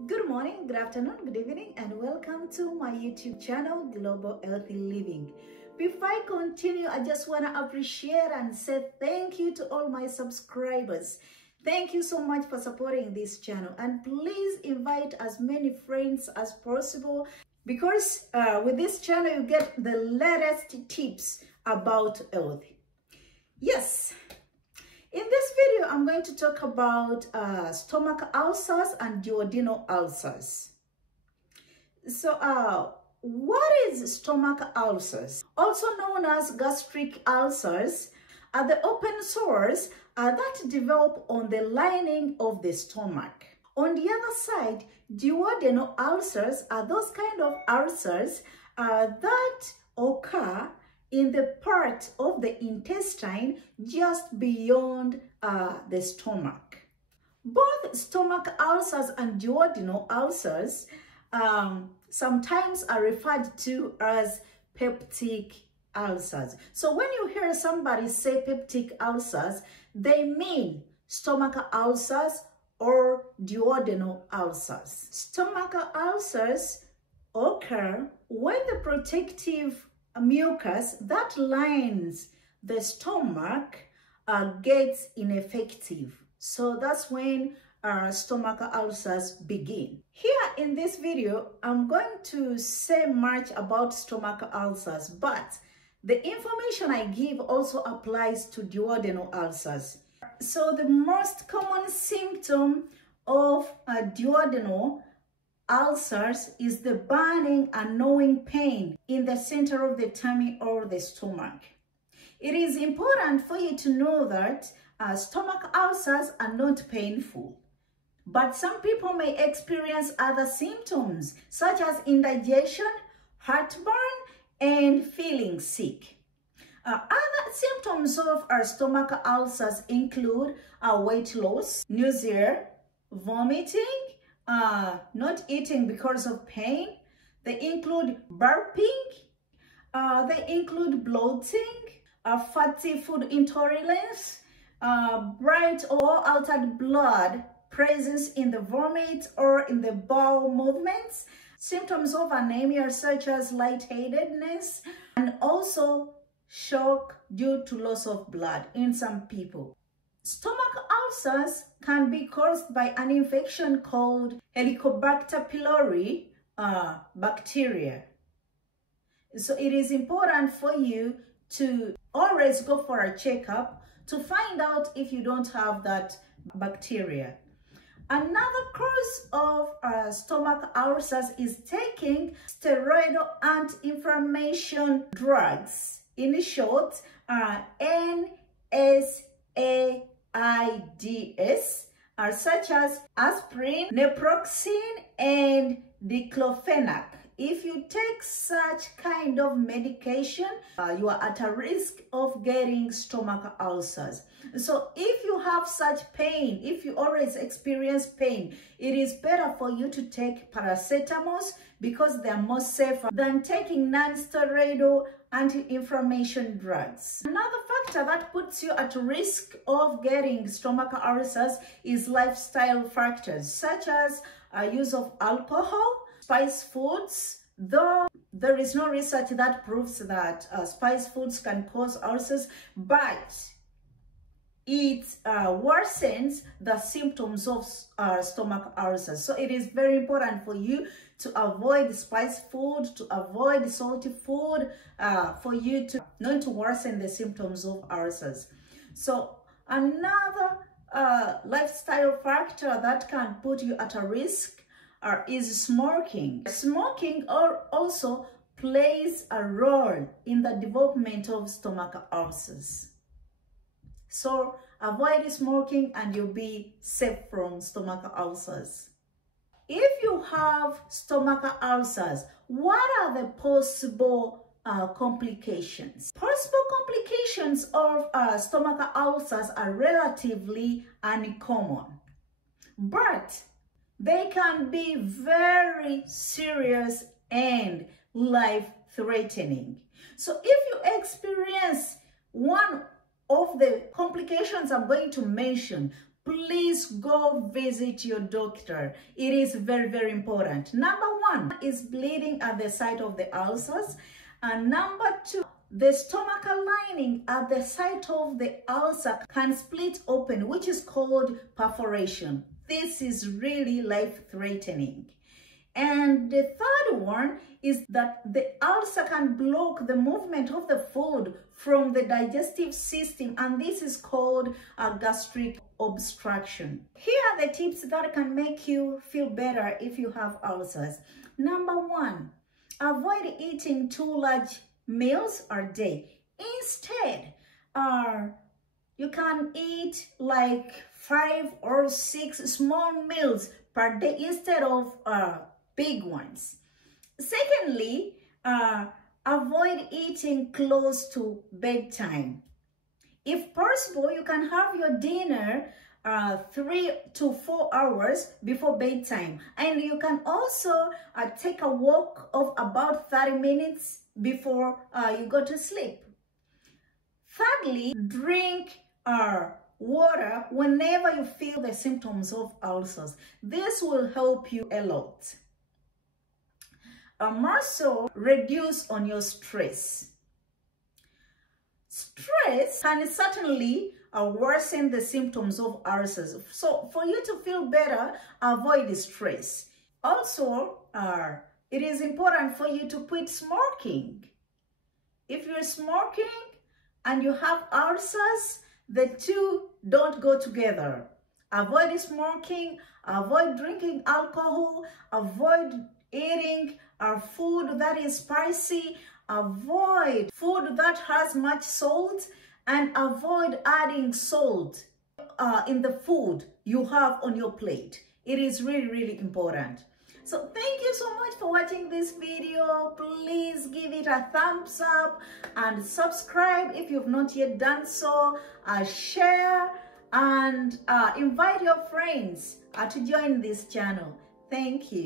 Good morning, good afternoon, good evening, and welcome to my YouTube channel, Global Healthy Living. Before I continue, I just want to appreciate and say thank you to all my subscribers. Thank you so much for supporting this channel, and please invite as many friends as possible because with this channel you get the latest tips about health. Yes. In this video, I'm going to talk about stomach ulcers and duodenal ulcers. So, what is stomach ulcers? Also known as gastric ulcers, are the open sores that develop on the lining of the stomach. On the other side, duodenal ulcers are those kind of ulcers that occur in the part of the intestine just beyond the stomach. Both stomach ulcers and duodenal ulcers sometimes are referred to as peptic ulcers. So when you hear somebody say peptic ulcers, they mean stomach ulcers or duodenal ulcers. Stomach ulcers occur when the protective mucus that lines the stomach gets ineffective. So that's when stomach ulcers begin. Here in this video, I'm going to say much about stomach ulcers, but the information I give also applies to duodenal ulcers. So the most common symptom of duodenal ulcers is the burning and gnawing pain in the center of the tummy or the stomach. It is important for you to know that stomach ulcers are not painful, but some people may experience other symptoms such as indigestion, heartburn, and feeling sick. Other symptoms of stomach ulcers include weight loss, nausea, vomiting, not eating because of pain. They include burping, they include bloating, fatty food intolerance, bright or altered blood presence in the vomit or in the bowel movements, symptoms of anemia such as lightheadedness, and also shock due to loss of blood in some people. Stomach ulcers can be caused by an infection called Helicobacter pylori bacteria. So it is important for you to always go for a checkup to find out if you don't have that bacteria. Another cause of stomach ulcers is taking steroidal anti-inflammation drugs, in short, NSAIDs, such as aspirin, naproxen, and diclofenac. If you take such kind of medication, you are at a risk of getting stomach ulcers. So if you have such pain, if you always experience pain, it is better for you to take paracetamol because they are more safer than taking non-steroidal anti-inflammation drugs. Another factor that puts you at risk of getting stomach ulcers is lifestyle factors such as use of alcohol, spiced foods. Though there is no research that proves that spiced foods can cause ulcers, but it worsens the symptoms of stomach ulcers. So it is very important for you to avoid spiced food, to avoid salty food, for you to not to worsen the symptoms of ulcers. So another lifestyle factor that can put you at a risk is smoking. Smoking also plays a role in the development of stomach ulcers. So avoid smoking and you'll be safe from stomach ulcers. If you have stomach ulcers, what are the possible complications? Possible complications of stomach ulcers are relatively uncommon, but they can be very serious and life-threatening. So if you experience one of the complications I'm going to mention, please go visit your doctor. It is very, very important. Number one is bleeding at the site of the ulcers. And number two, the stomachal lining at the site of the ulcer can split open, which is called perforation. This is really life-threatening. And the third one is that the ulcer can block the movement of the food from the digestive system, and this is called a gastric obstruction. Here are the tips that can make you feel better if you have ulcers. Number one, avoid eating too large meals a day. Instead, you can eat like 5 or 6 small meals per day instead of big ones. Secondly, avoid eating close to bedtime. If possible, you can have your dinner 3 to 4 hours before bedtime, and you can also take a walk of about 30 minutes before you go to sleep. Thirdly, drink water whenever you feel the symptoms of ulcers. This will help you a lot. More so, reduce on your stress. Stress can certainly worsen the symptoms of ulcers. So for you to feel better, avoid stress. Also, it is important for you to quit smoking. If you're smoking and you have ulcers, the two don't go together. Avoid smoking, avoid drinking alcohol, avoid eating food that is spicy, avoid food that has much salt, and avoid adding salt in the food you have on your plate. It is really, really important. So thank you so much for watching this video. Please give it a thumbs up and subscribe if you've not yet done so. Share and invite your friends to join this channel. Thank you.